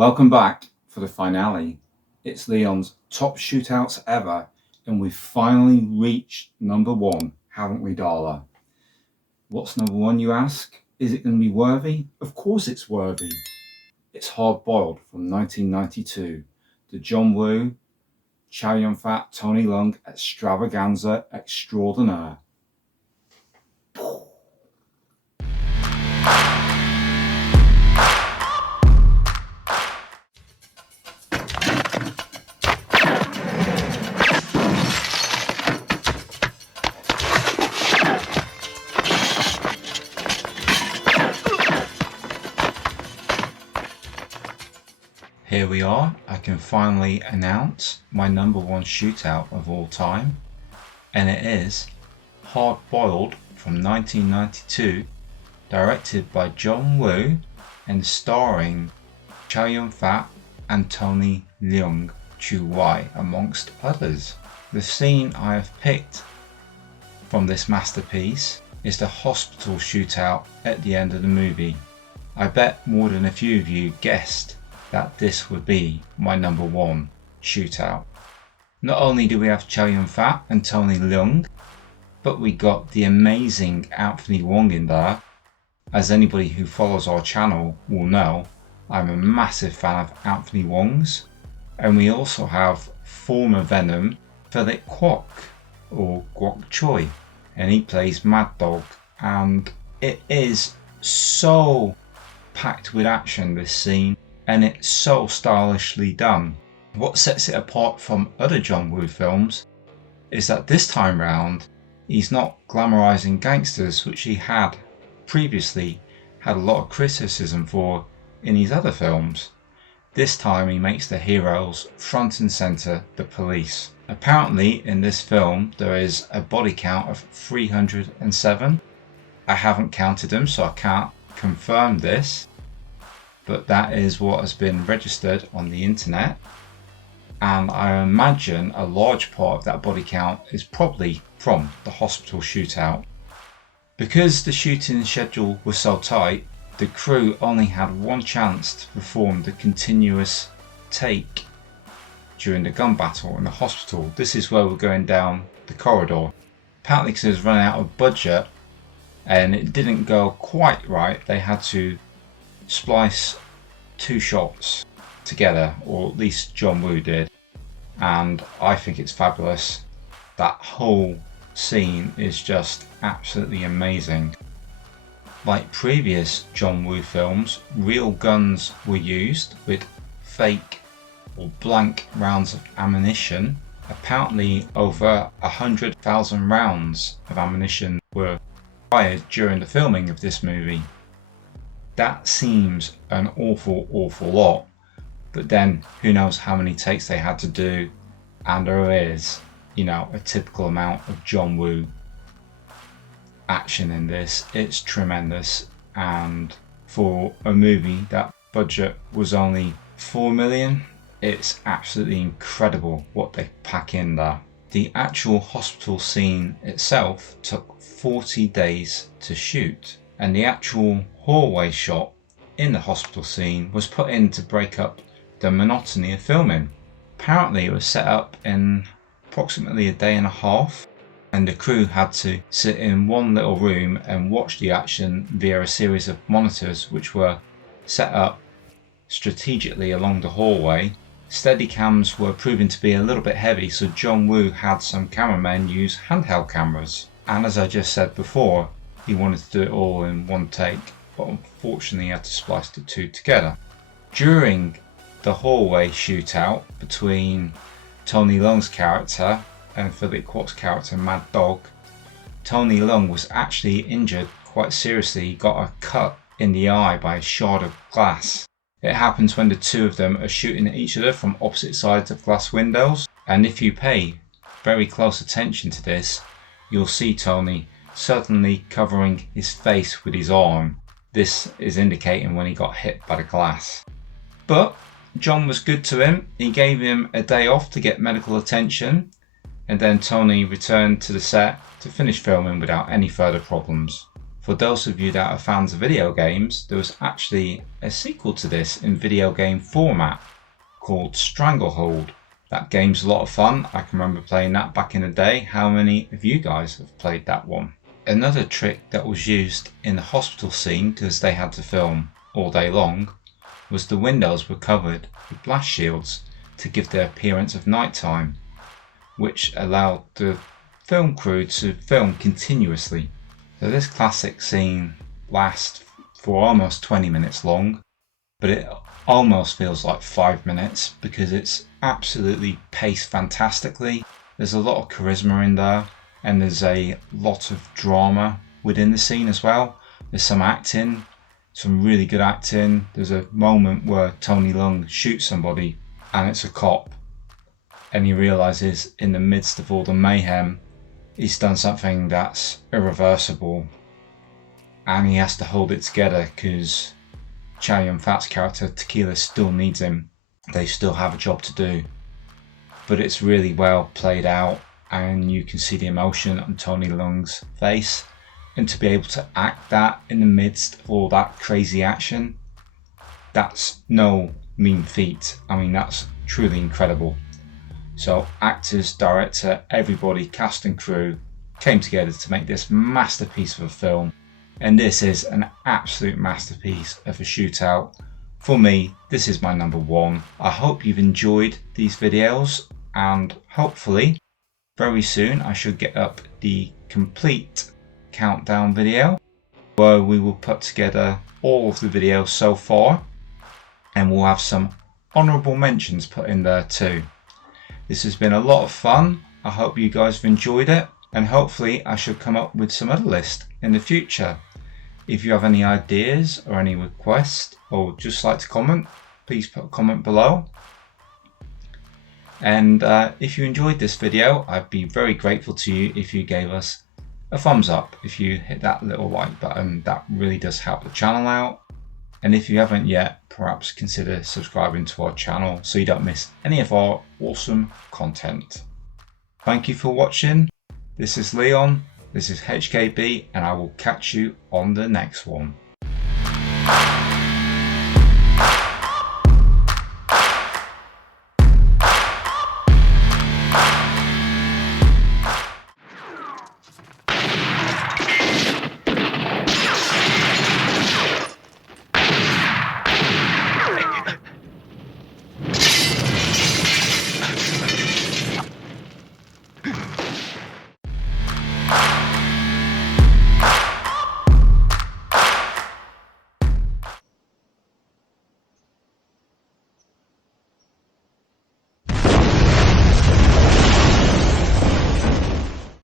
Welcome back for the finale. It's Leon's top shootouts ever, and we've finally reached number one, haven't we, Darla? What's number one, you ask? Is it going to be worthy? Of course it's worthy. It's Hard Boiled from 1992, the John Woo, Chow Yun-fat, Tony Leung extravaganza extraordinaire. Here we are, I can finally announce my number one shootout of all time, and it is Hard Boiled from 1992, directed by John Woo and starring Chow Yun-fat and Tony Leung Chu Wai amongst others. The scene I have picked from this masterpiece is the hospital shootout at the end of the movie. I bet more than a few of you guessed that this would be my number one shootout. Not only do we have Chow Yun-fat and Tony Leung, but we got the amazing Anthony Wong in there. As anybody who follows our channel will know, I'm a massive fan of Anthony Wong's. And we also have former Venom Philip Kwok, or Kwok Choi, and he plays Mad Dog, and it is so packed with action, this scene, and it's so stylishly done. What sets it apart from other John Woo films is that this time round he's not glamorizing gangsters, which he had previously had a lot of criticism for in his other films. This time he makes the heroes front and center the police. Apparently in this film there is a body count of 307. I haven't counted them, so I can't confirm this, but that is what has been registered on the internet, and I imagine a large part of that body count is probably from the hospital shootout. Because the shooting schedule was so tight, the crew only had one chance to perform the continuous take during the gun battle in the hospital. This is where we're going down the corridor. Apparently because it was running out of budget and it didn't go quite right, they had to splice two shots together, or at least John Woo did, and I think it's fabulous. That whole scene is just absolutely amazing. Like previous John Woo films, real guns were used with fake or blank rounds of ammunition. Apparently over 100,000 rounds of ammunition were fired during the filming of this movie. That seems an awful lot, but then who knows how many takes they had to do, and there is, a typical amount of John Woo action in this. It's tremendous, and for a movie that budget was only 4 million, it's absolutely incredible what they pack in there. The actual hospital scene itself took 40 days to shoot, and the actual hallway shot in the hospital scene was put in to break up the monotony of filming. Apparently it was set up in approximately a day and a half, and the crew had to sit in one little room and watch the action via a series of monitors which were set up strategically along the hallway. Steadicams were proving to be a little bit heavy, so John Woo had some cameramen use handheld cameras, and as I just said before, he wanted to do it all in one take, but unfortunately he had to splice the two together. During the hallway shootout between Tony Leung's character and Philip Kwok's character Mad Dog, Tony Leung was actually injured quite seriously. He got a cut in the eye by a shard of glass. It happens when the two of them are shooting at each other from opposite sides of glass windows, and if you pay very close attention to this, you'll see Tony suddenly covering his face with his arm. This is indicating when he got hit by the glass. But John was good to him. He gave him a day off to get medical attention, and then Tony returned to the set to finish filming without any further problems. For those of you that are fans of video games, there was actually a sequel to this in video game format called Stranglehold. That game's a lot of fun. I can remember playing that back in the day. How many of you guys have played that one? Another trick that was used in the hospital scene, because they had to film all day long, was the windows were covered with blast shields to give the appearance of nighttime, which allowed the film crew to film continuously. So this classic scene lasts for almost 20 minutes long, but it almost feels like 5 minutes because it's absolutely paced fantastically. There's a lot of charisma in there, and there's a lot of drama within the scene as well. There's some acting, some really good acting. There's a moment where Tony Leung shoots somebody and it's a cop, and he realizes in the midst of all the mayhem he's done something that's irreversible, and he has to hold it together because Chow Yun-fat's character Tequila still needs him. They still have a job to do, but it's really well played out, and you can see the emotion on Tony Leung's face, and to be able to act that in the midst of all that crazy action, that's no mean feat. I mean, that's truly incredible. So actors, director, everybody, cast and crew came together to make this masterpiece of a film, and this is an absolute masterpiece of a shootout. For me, this is my number one. I hope you've enjoyed these videos, and hopefully very soon I should get up the complete countdown video where we will put together all of the videos so far, and we'll have some honourable mentions put in there too. This has been a lot of fun. I hope you guys have enjoyed it, and hopefully I should come up with some other list in the future. If you have any ideas or any requests, or just like to comment, please put a comment below. And if you enjoyed this video, I'd be very grateful to you if you gave us a thumbs up, if you hit that little like button. That really does help the channel out. And if you haven't yet, perhaps consider subscribing to our channel so you don't miss any of our awesome content. Thank you for watching. This is Leon, this is HKB, and I will catch you on the next one.